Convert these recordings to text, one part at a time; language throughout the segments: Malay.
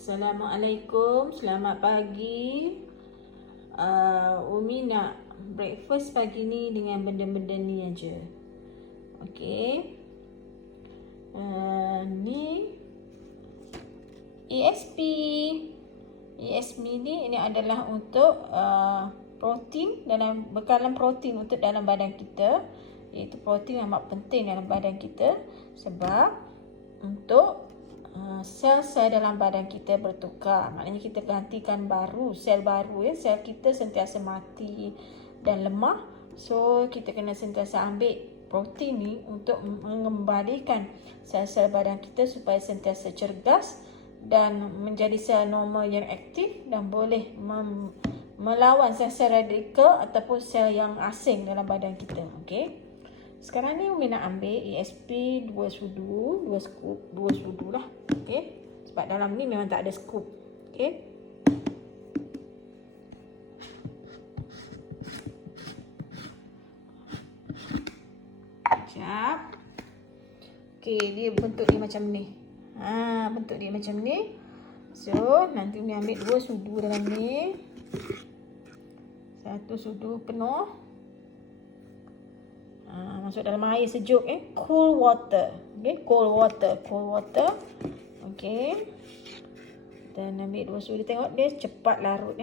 Assalamualaikum, selamat pagi. Umi nak breakfast pagi ni dengan benda-benda ni aja. Okey. Ni ESP. ESP ni adalah untuk protein, dalam bekalan protein untuk dalam badan kita. Iaitu protein yang amat penting dalam badan kita sebab untuk sel-sel dalam badan kita bertukar. Maknanya kita gantikan sel baru ya. Sel kita sentiasa mati dan lemah. So kita kena sentiasa ambil protein ni untuk mengembalikan sel-sel badan kita supaya sentiasa cergas dan menjadi sel normal yang aktif dan boleh melawan sel-sel radikal ataupun sel yang asing dalam badan kita. Okey. Sekarang ni Umi nak ambil ESP 2 scoop lah. Okey. Sebab dalam ni memang tak ada scoop. Okey. Sekejap. Okey, dia bentuk dia macam ni. Bentuk dia macam ni. So, nanti Umi ambil 2 sudu dalam ni. 1 sudu penuh. Masuk dalam air sejuk cool water. Okey, cold water. Okey. Dan ambil 2 sudu, tengok dia cepat larut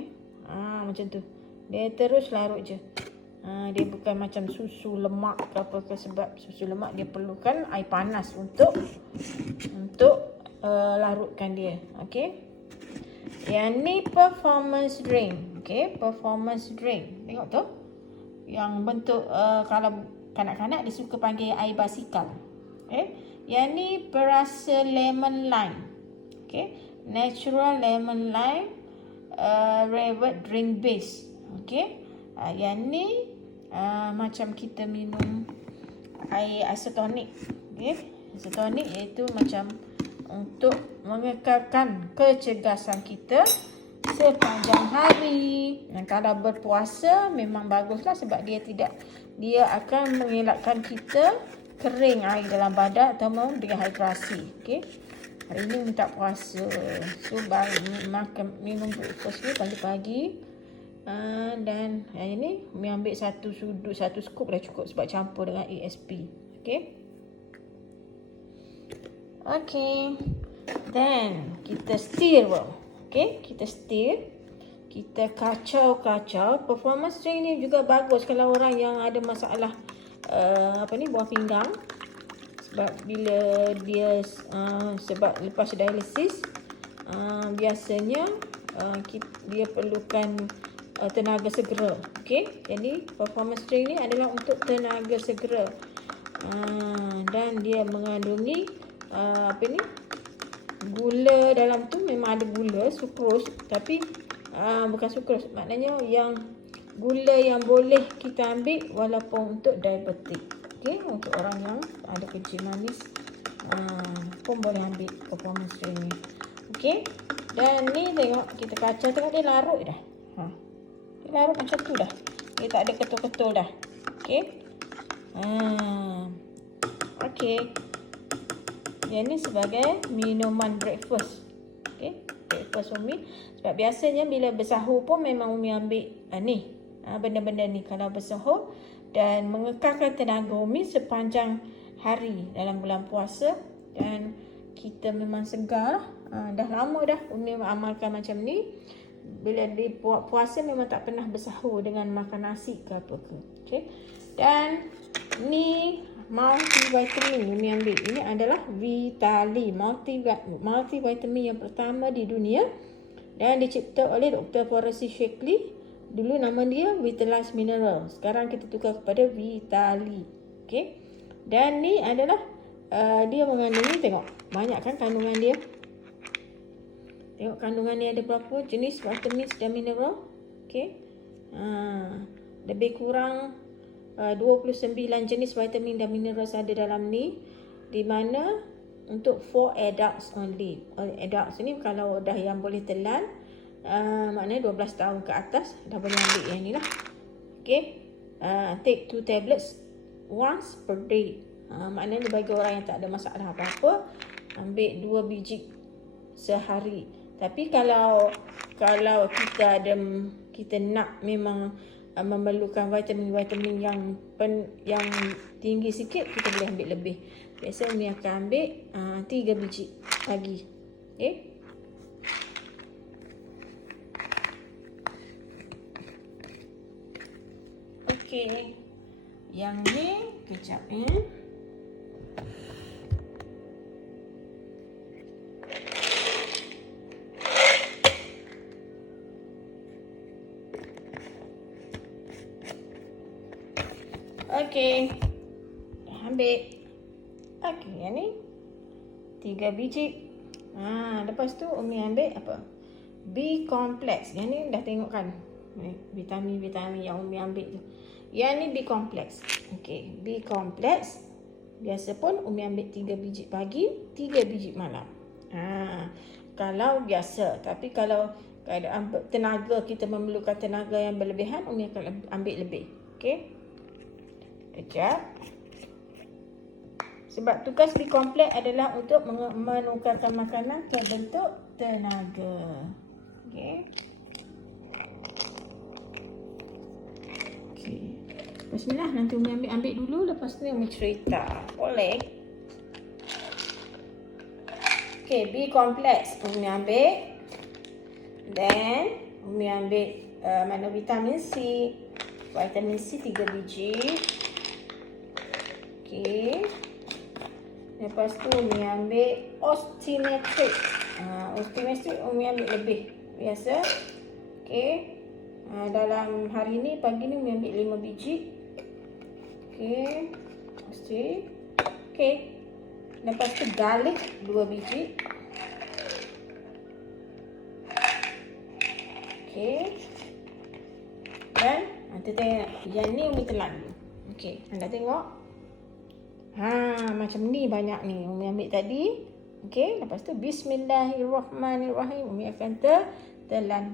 macam tu. Dia terus larut je. Dia bukan macam susu lemak ke apa ke, sebab susu lemak dia perlukan air panas untuk larutkan dia. Okey. Yang ni performance drink. Okey, performance drink. Tengok tu. Yang bentuk kalau kanak-kanak dia suka panggil air basikal. Yang ni berasa lemon lime. Natural lemon lime flavored drink base. Yang ni macam kita minum air isotonic. Isotonic iaitu macam untuk mengekalkan kecergasan kita sepanjang hari. Dan kalau berpuasa memang baguslah sebab dia akan mengelakkan kita kering air dalam badan atau dehidrasi. Okey. Hari ni minta puasa. So minum breakfast ni pagi-pagi. Dan yang ini ambil 1 scoop dah cukup sebab campur dengan ESP. Okey. Okey. Then kita stir. Okey, kita stir. Kita kacau. Performance drink ni juga bagus kalau orang yang ada masalah buah pinggang. Sebab bila dia sebab lepas dialisis biasanya dia perlukan tenaga segera. Okey. Jadi performance drink ni adalah untuk tenaga segera. Dan dia mengandungi gula dalam tu, memang ada gula, sukrose, tapi bukan sukrose, maknanya yang gula yang boleh kita ambil walaupun untuk diabetik. Okey, untuk orang yang ada kencing manis pun boleh ambil performance drink ni. Okey. Dan ni tengok kita kacau, tengok dia larut dah. Dia larut macam tu dah. Dia tak ada ketul-ketul dah. Okey. Okey. Yang ni sebagai minuman breakfast. Okey, breakfast Umi. Sebab biasanya bila bersahur pun memang Umi ambil benda-benda ni kalau bersahur dan mengekalkan tenaga Umi sepanjang hari dalam bulan puasa. Dan kita memang segar. Dah lama dah Umi amalkan macam ni. Bila di puasa memang tak pernah bersahur dengan makan nasi ke apa ke. Okey. Dan ni multivitamin Umi ambil. Ini adalah Vitali, multivitamin yang pertama di dunia dan dicipta oleh Dr. Forrest Shakely. Dulu nama dia Vitalize Mineral. Sekarang kita tukar kepada Vitali. Okey. Dan ni adalah dia mengandungi, tengok banyak kan kandungan dia. Tengok kandungan dia ada berapa jenis vitamin dan mineral. Okey. Lebih kurang 29 jenis vitamin dan mineral ada dalam ni, di mana untuk for adults only. Adults ni kalau dah yang boleh telan, maknanya 12 tahun ke atas dah boleh ambil yang ni lah. Okay. Take 2 tablets once per day. Maknanya bagi orang yang tak ada masalah apa-apa, ambil 2 biji sehari. Tapi kalau kita nak memang memerlukan vitamin-vitamin yang tinggi sikit, kita boleh ambil lebih. Biasa Umi akan ambil 3 biji pagi. Okey. Okey. Yang ni kejap ya. Okey. Dah ambil. Okey, yang ni 3 biji. Lepas tu Umi ambil apa? B complex. Yang ni dah tengok kan? Vitamin-vitamin yang Umi ambil tu. Yang ni B complex. Okey, B complex. Biasa pun Umi ambil 3 biji pagi, 3 biji malam. Kalau biasa. Tapi kalau keadaan tenaga, kita memerlukan tenaga yang berlebihan, Umi akan ambil lebih. Okey. Kejap. Sebab tugas B complex adalah untuk menukarkan makanan ke bentuk tenaga. Okey. Okey. Bismillah, nanti Umi ambil dulu, lepas tu Umi cerita. Boleh? Okey, B complex Umi ambil. Then Umi ambil vitamin C. Vitamin C 3 biji. Okey. Lepas tu Umi ambil osteometric. Osteometric Umi ambil lebih. Biasa. Okey. Dalam hari ni, pagi ni Umi ambil 5 biji. Okey. Okey. Lepas tu garlic 2 biji. Okey. Dan nanti tengok. Yang ni Umi telan. Okey. Anda tengok. Macam ni banyak ni Umi ambil tadi. Okey. Lepas tu bismillahirrahmanirrahim. Umi akan telan.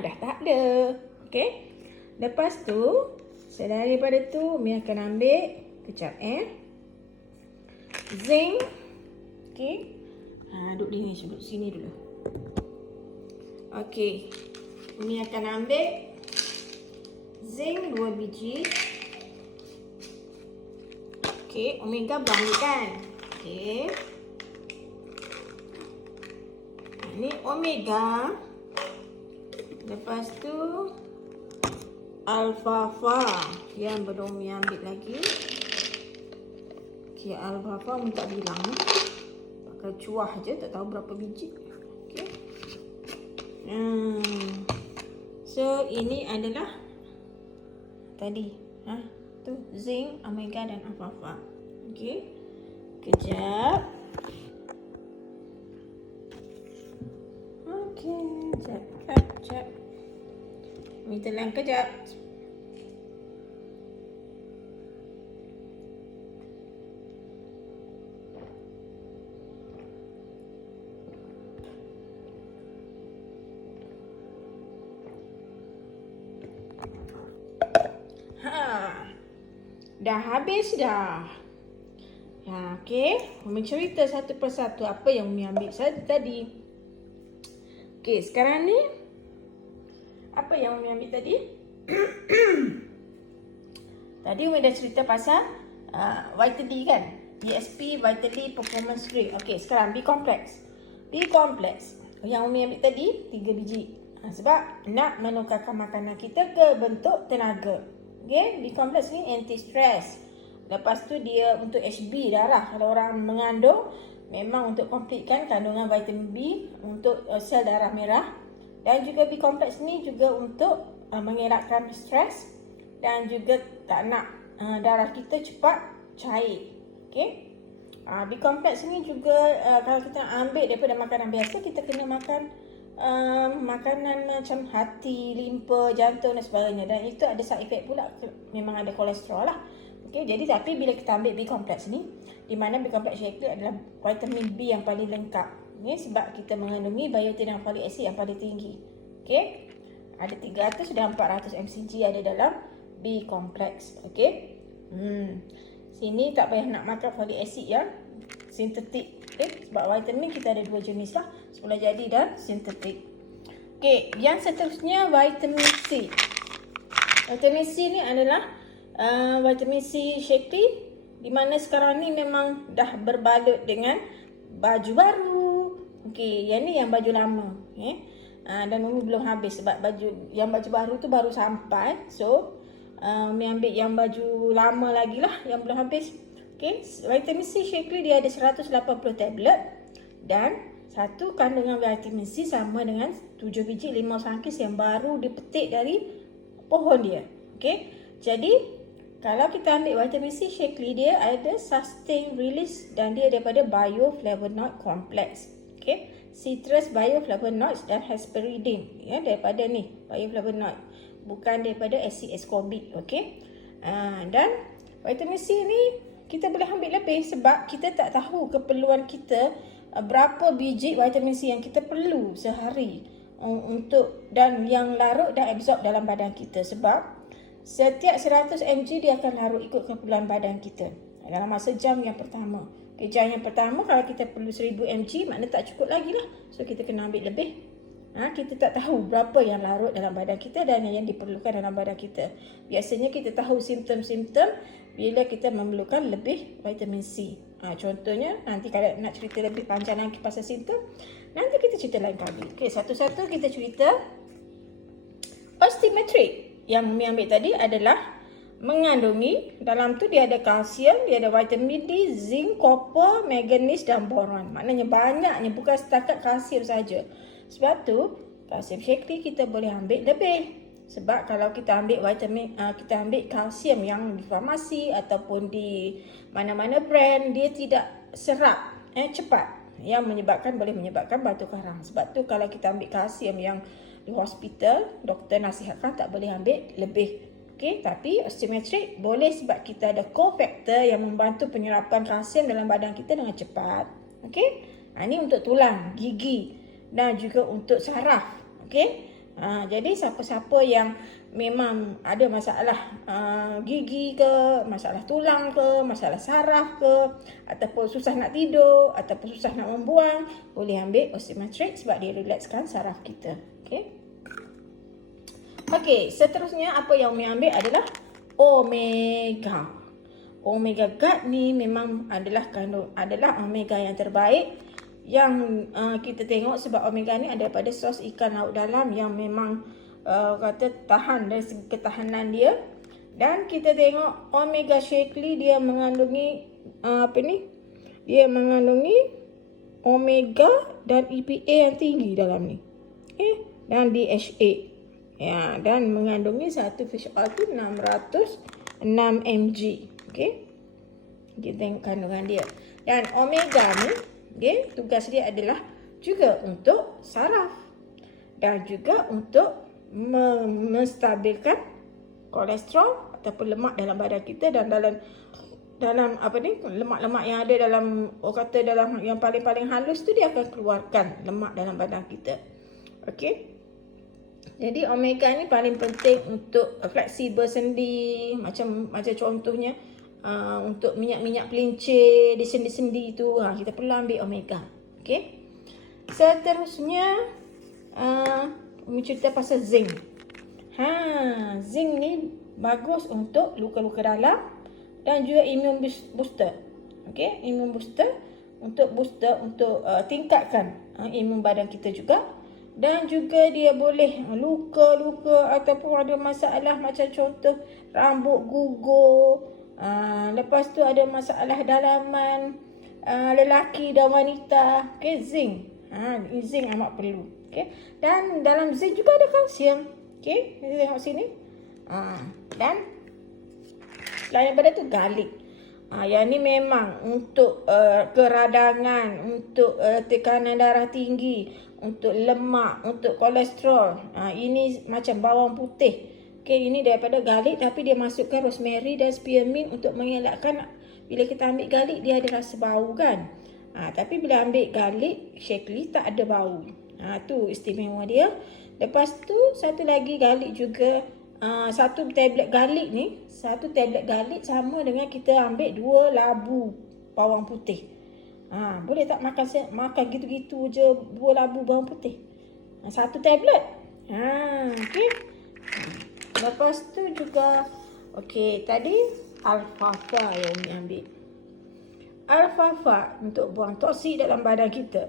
Dah tak ada. Okey. Lepas tu, selain daripada tu, Umi akan ambil kejap zinc. Okey. Duduk sini dulu. Okey. Umi akan ambil zinc 2 biji. Okey, omega banyak kan? Okey. Ini omega. Lepas tu alfalfa yang belum Umi ambil lagi. Okey, alfalfa Umi tak bilang. Pakai cuah je, tak tahu berapa biji. Okey. So ini adalah tadi tu zinc, omega dan alfalfa. Okey. Kejap. Okey, kejap. Umi telan kejap. Dah habis dah. Okey. Umi cerita satu persatu apa yang Umi ambil tadi. Okey, sekarang ni apa yang Umi ambil tadi? Tadi Umi dah cerita pasal Vitamin D kan? BSP, Vitamin D, Performance Drink. Okey, sekarang B complex. B complex yang Umi ambil tadi 3 biji. Sebab nak menukarkan makanan kita ke bentuk tenaga. Okey, B complex ni anti-stress. Lepas tu dia untuk HB darah. Kalau orang mengandung, memang untuk komplitkan kandungan vitamin B untuk sel darah merah. Dan juga B complex ni juga untuk mengelakkan stres dan juga tak nak darah kita cepat cair. Okey. B complex ni juga kalau kita ambil daripada makanan biasa, kita kena makan makanan macam hati, limpa, jantung dan sebagainya. Dan itu ada side effect pula, memang ada kolesterol lah. Okey, jadi tapi bila kita ambil B complex ni, di mana B complex actually adalah vitamin B yang paling lengkap. Okay, sebab kita mengandungi biotin dan folic acid yang paling tinggi. Okay, ada 300 dan 400 mcg ada dalam B kompleks. Okay, sini tak payah nak makan folic acid yang sintetik. Okay, sebab vitamin kita ada 2 jenis lah, semula jadi dan sintetik. Okay, yang seterusnya vitamin C. Vitamin C ni adalah vitamin C Shakely, di mana sekarang ni memang dah berbalut dengan baju baru. Okey, yang ni yang baju lama. Dan ini belum habis sebab baju baru tu baru sampai. So, mi ambil yang baju lama lagi lah yang belum habis. Okey, vitamin C Shakely dia ada 180 tablet dan satu kandungan vitamin C sama dengan 7 biji limau sangkis yang baru dipetik dari pohon dia. Okey, jadi kalau kita ambil vitamin C Shakely, dia ada sustained release dan dia daripada bioflavonoid complex. Okay, citrus bioflavonoids dan hesperidin, ya, daripada ni bioflavonoid, bukan daripada asid ascorbic. Okay, dan vitamin C ni kita boleh ambil lebih sebab kita tak tahu keperluan kita berapa biji vitamin C yang kita perlu sehari untuk dan yang larut dan absorb dalam badan kita, sebab setiap 100 mg dia akan larut ikut keperluan badan kita dalam masa jam yang pertama. Jam yang pertama kalau kita perlu 1000 mg, maknanya tak cukup lagi lah. So kita kena ambil lebih. Kita tak tahu berapa yang larut dalam badan kita dan yang diperlukan dalam badan kita. Biasanya kita tahu simptom-simptom bila kita memerlukan lebih vitamin C. Contohnya, nanti kalau nak cerita lebih panjang lagi pasal simptom, nanti kita cerita lain kali. Okay, satu-satu kita cerita. Osteometric yang Umi ambil tadi adalah mengandungi, dalam tu dia ada kalsium, dia ada vitamin D, zinc, copper, manganese dan boron. Maknanya banyaknya, bukan setakat kalsium saja. Sebab tu kalsium Shakely kita boleh ambil lebih. Sebab kalau kita ambil kita ambil kalsium yang di farmasi ataupun di mana-mana brand, dia tidak serap cepat, yang boleh menyebabkan batu karang. Sebab tu kalau kita ambil kalsium yang di hospital, doktor nasihatkan tak boleh ambil lebih. Okay, tapi osteometric boleh sebab kita ada cofactor yang membantu penyerapan kalsium dalam badan kita dengan cepat. Okay, ini untuk tulang, gigi dan juga untuk saraf. Okay, jadi siapa-siapa yang memang ada masalah gigi ke, masalah tulang ke, masalah saraf ke, ataupun susah nak tidur, ataupun susah nak membuang, boleh ambil osteometric sebab dia relaxkan saraf kita. Okay. Okey, seterusnya apa yang Umi ambil adalah omega. Omega guard ni memang adalah omega yang terbaik yang kita tengok sebab omega ni ada daripada sos ikan laut dalam yang memang tahan dari segi ketahanan dia. Dan kita tengok omega Shakely dia mengandungi dia mengandungi omega dan EPA yang tinggi dalam ni. Dan DHA. Ya, dan mengandungi satu fish oil tu 606 mg. Okey. Kita tengok kandungan dia. Dan omega ni, tugas dia adalah juga untuk saraf dan juga untuk menstabilkan kolesterol ataupun lemak dalam badan kita dan dalam lemak-lemak yang ada dalam dalam yang paling halus tu dia akan keluarkan lemak dalam badan kita. Okey. Jadi omega ni paling penting untuk fleksibel sendi, macam contohnya untuk minyak-minyak pelincir di sendi-sendi tu, kita perlu ambil omega. Okey. Seterusnya cerita pasal zinc. Zinc ni bagus untuk luka-luka dalam dan juga immune booster. Okey, immune booster untuk tingkatkan imun badan kita juga. Dan juga dia boleh luka-luka ataupun ada masalah macam contoh rambut gugur. Lepas tu ada masalah dalaman lelaki dan wanita. Okay, zinc. Zinc amat perlu. Okay. Dan dalam zinc juga ada kalsium. Okay, kita tengok sini. Dan selain daripada tu garlic. Yang ni memang untuk keradangan, untuk tekanan darah tinggi, untuk lemak, untuk kolesterol. Ini macam bawang putih. Okay, ini daripada garlic tapi dia masukkan rosemary dan spearmint untuk mengelakkan bila kita ambil garlic dia ada rasa bau kan. Tapi bila ambil garlic shakely tak ada bau. Tu istimewa dia. Lepas tu satu lagi garlic juga. Satu tablet garlic ni, satu tablet garlic sama dengan kita ambil 2 labu bawang putih. Boleh tak makan gitu-gitu je 2 labu bawang putih? Satu tablet. Okey. Lepas tu juga okey, tadi alfalfa yang Umi ambil. Alfalfa untuk buang toksik dalam badan kita.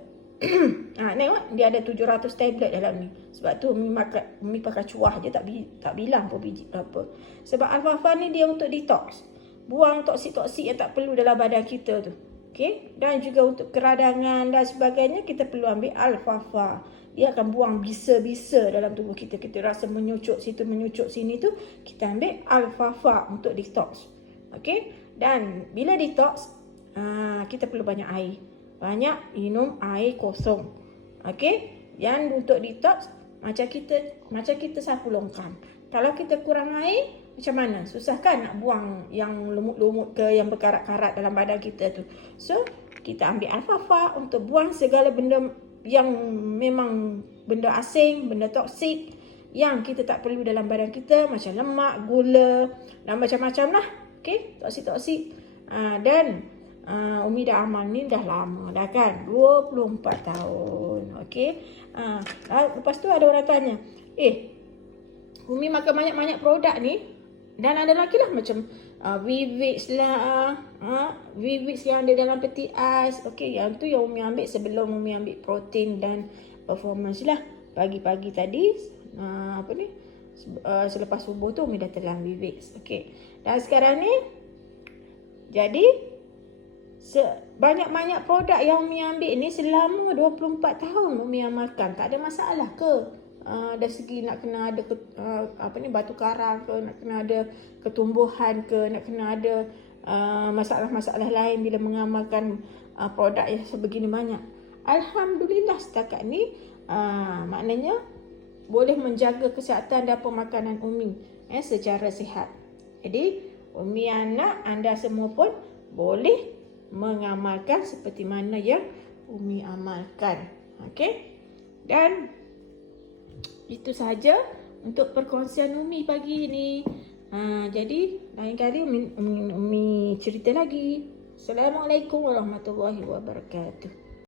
Tengok dia ada 700 tablet dalam ni. Sebab tu Umi pakai cuah je, tak bilang apa biji berapa. Sebab alfalfa ni dia untuk detox. Buang toksik-toksik yang tak perlu dalam badan kita tu. Okey, dan juga untuk keradangan dan sebagainya kita perlu ambil alfalfa. Dia akan buang bisa-bisa dalam tubuh kita. Kita rasa menyucuk situ, menyucuk sini tu, kita ambil alfalfa untuk detox. Okey, dan bila detox, kita perlu banyak air. Banyak minum air kosong. Okey, yang untuk detox macam kita sapu longkang. Kalau kita kurang air, macam mana? Susah kan nak buang yang lumut-lumut ke, yang berkarat-karat dalam badan kita tu. So, kita ambil alfalfa untuk buang segala benda yang memang benda asing, benda toksik yang kita tak perlu dalam badan kita, macam lemak, gula dan macam-macam lah. Okey, toksik-toksik. Dan Umi dah amal ni dah lama dah kan, 24 tahun. Okey. Lepas tu ada orang tanya, Umi makan banyak-banyak produk ni, dan ada lagi lah macam Vivix lah, Vivix yang ada dalam peti ais. Okey, yang tu yang Umi ambil sebelum Umi ambil protein dan performance lah. Pagi-pagi tadi, selepas subuh tu Umi dah telan Vivix. Okey, dan sekarang ni jadi banyak-banyak produk yang Umi ambil ni selama 24 tahun Umi amalkan. Tak ada masalah ke? Dari segi nak kena ada batu karang ke, nak kena ada ketumbuhan ke, nak kena ada masalah-masalah lain bila mengamalkan produk yang sebegini banyak. Alhamdulillah setakat ni maknanya boleh menjaga kesihatan dan pemakanan Umi secara sihat. Jadi Umi anak anda semua pun boleh mengamalkan seperti mana yang Umi amalkan. Okey, dan itu sahaja untuk perkongsian Umi pagi ini. Jadi lain kali Umi cerita lagi. Assalamualaikum warahmatullahi wabarakatuh.